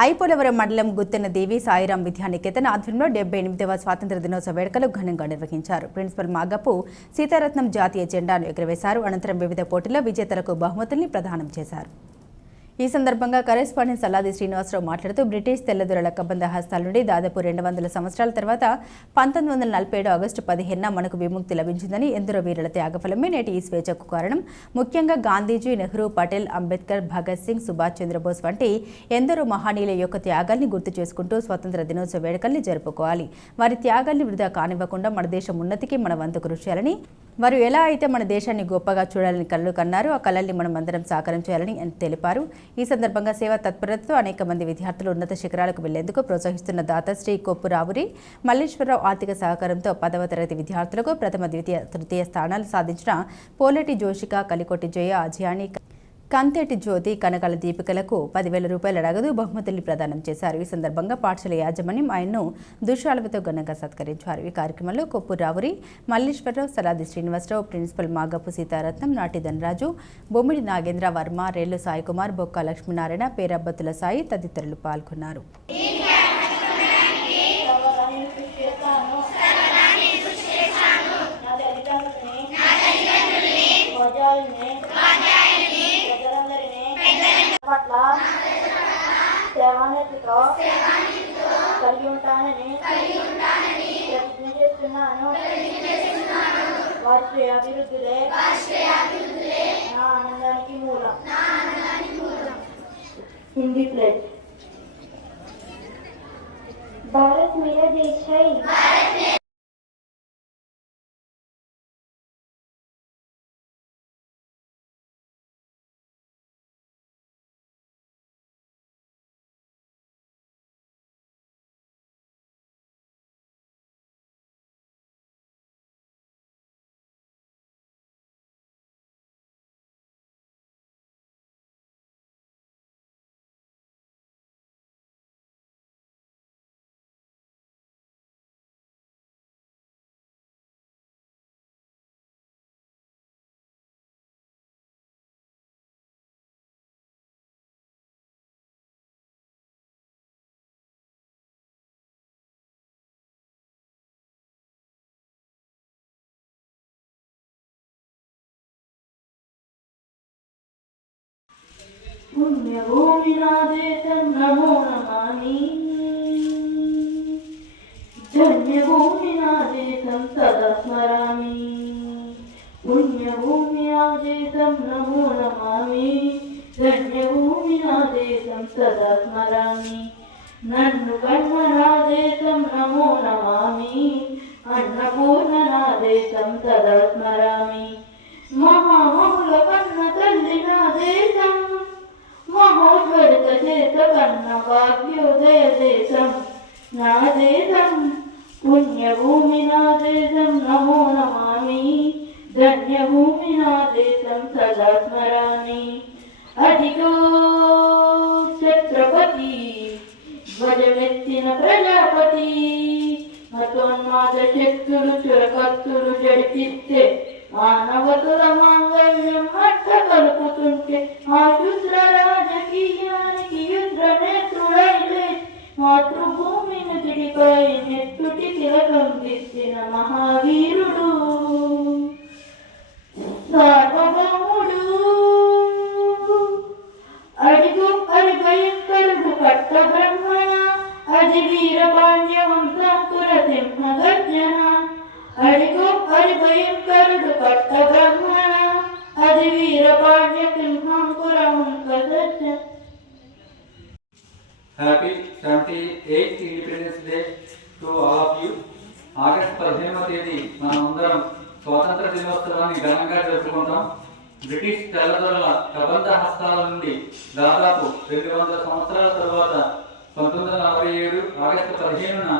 ఐపోలవరం మండలం గుత్తెన దేవి సాయిరాం విద్యానికేతన్ ఆధ్వర్యంలో డెబ్బై ఎనిమిదవ స్వాతంత్ర దినోత్సవ వేడుకలు ఘనంగా నిర్వహించారు. ప్రిన్సిపల్ మాగపు సీతారత్నం జాతీయ జెండాను ఎగురవేశారు. అనంతరం వివిధ పోటీల్లో విజేతలకు బహుమతుల్ని ప్రదానం చేశారు. ఈ సందర్భంగా కరెస్పాండెంట్ సల్లాది శ్రీనివాసరావు మాట్లాడుతూ బ్రిటిష్ తెల్లదొరల కబంధ హస్తాల నుండి దాదాపు రెండు వందల సంవత్సరాల తర్వాత పంతొమ్మిది వందల నలభై ఏడు ఆగస్టు పదిహేనున మనకు విముక్తి లభించిందని ఎందరో వీరుల త్యాగఫలమే నేటి ఈ స్వేచ్ఛకు కారణం. ముఖ్యంగా గాంధీజీ నెహ్రూ పటేల్ అంబేద్కర్ భగత్ సింగ్ సుభాష్ చంద్రబోస్ వంటి ఎందరో మహనీయుల యొక్క త్యాగాల్ని గుర్తు చేసుకుంటూ స్వతంత్ర దినోత్సవ వేడుకల్ని జరుపుకోవాలి. వారి త్యాగాల్ని వృధా కానివ్వకుండా మన దేశం ఉన్నతికి మన వంతు కృషి చేయాలని వారు ఎలా అయితే మన దేశాన్ని గొప్పగా చూడాలని కళ్ళు కన్నారో ఆ కళల్ని మనం అందరం సాకారం చేయాలని తెలిపారు. ఈ సందర్భంగా సేవా తత్పరతతో అనేక మంది విద్యార్థులు ఉన్నత శిఖరాలకు వెళ్ళేందుకు ప్రోత్సహిస్తున్న దాతశ్రీ కొప్పురావురి కొప్పు రావురి మల్లేశ్వరరావు ఆర్థిక సహకారంతో పదవ తరగతి విద్యార్థులకు ప్రథమ ద్వితీయ తృతీయ స్థానాలు సాధించిన పోలేటి జోషిక కలికోటి జయ అజియాని కంతేటి జ్యోతి కనకాల దీపికలకు పదివేల రూపాయల నగదు బహుమతులు ప్రదానం చేశారు. ఈ సందర్భంగా పాఠశాల యాజమాన్యం ఆయన్ను దుశాలతో ఘనంగా సత్కరించారు. ఈ కార్యక్రమంలో కొప్పు రావురి మల్లేశ్వరరావు సలాది శ్రీనివాసరావు ప్రిన్సిపల్ మాగపు సీతారత్నం నాటి ధనరాజు బొమ్మిడి నాగేంద్ర వర్మ రేళ్ళు సాయికుమార్ బొక్క లక్ష్మీనారాయణ పేరబ్బతుల సాయి తదితరులు పాల్గొన్నారు. సేవానేతితో కలిగి ఉంటానని ప్రతిజ్ఞ చేస్తున్నాను వారి అభివృద్ధులే నా ఆనందానికి మూలం హిందీ ప్లేట్ भारत मेरा देश है పుణ్యభూమి నా దేశం నమో నమామి ధన్యభూమి నా దేశం సదా స్మరామి పుణ్యభూమి నా దేశం నమో నమామి ధన్యభూమి నా దేశం సదా స్మరామి నన్ను కన్న నమో నమామి అన్నపూర్ణ నా దేశం చేత కన్న భాగ్యోదయ దేశం నా దేశం పుణ్యభూమి నా దేశం నమో నమామి. ధన్యభూమి నా దేశం సదా స్మరామి. అధికో ఛత్రపతి ధ్వజమెత్తిన ప్రజాపతి. మతోన్మాద శక్తులు చురకత్తులు జడిపిస్తే మానవతుల మాంగళ్యం అట్ట కలుపుతుంటే ఆ శుద్ర రాజకీయానికి యుద్ర నేత్రుడైలే మాతృభూమిని నెత్తుటి తిలకం మహావీరుడు. Happy seventy eighth independence day to all of you August పదిహేనవ తేదీ మనమందరం స్వాతంత్ర దినోత్సవాన్ని ఘనంగా జరుపుకుంటాం. బ్రిటిష్ తెల్లదొరల ప్రబంధ హస్తాల నుండి దాదాపు రెండు వందల సంవత్సరాల తరువాత పంతొమ్మిది వందల నలభై ఏడు ఆగస్టు పదిహేనున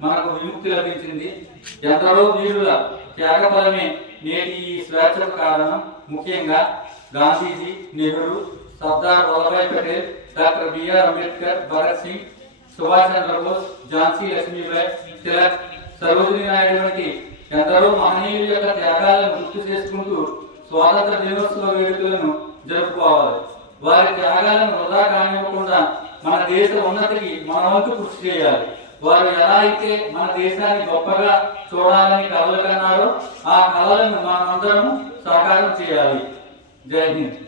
మనకు విముక్తి లభించింది. ఎందరో వీరుల త్యాగఫలమే నేటి ఈ స్వేచ్ఛకు కారణం. ముఖ్యంగా Gandhiji Nehru Sardar Vallabhbhai Patel doctor B R Ambedkar Bharat Singh Subhash Chandrabose Jhansi Lakshmibai Tilak Sarojini Naidu వంటి ఎందరో మహనీయుల యొక్క త్యాగాలను గుర్తు చేసుకుంటూ స్వాతంత్ర దినోత్సవ వేడుకలను జరుపుకోవాలి. వారి త్యాగాలను వృధా కానివ్వకుండా మన దేశ ఉన్నతికి మన వంతు కృషి చేయాలి. వారు ఎలా అయితే మన దేశాన్ని గొప్పగా చూడాలని కలలు కన్నారో ఆ కళలను మనమందరం సాకారం చేయాలి. జై హింద్.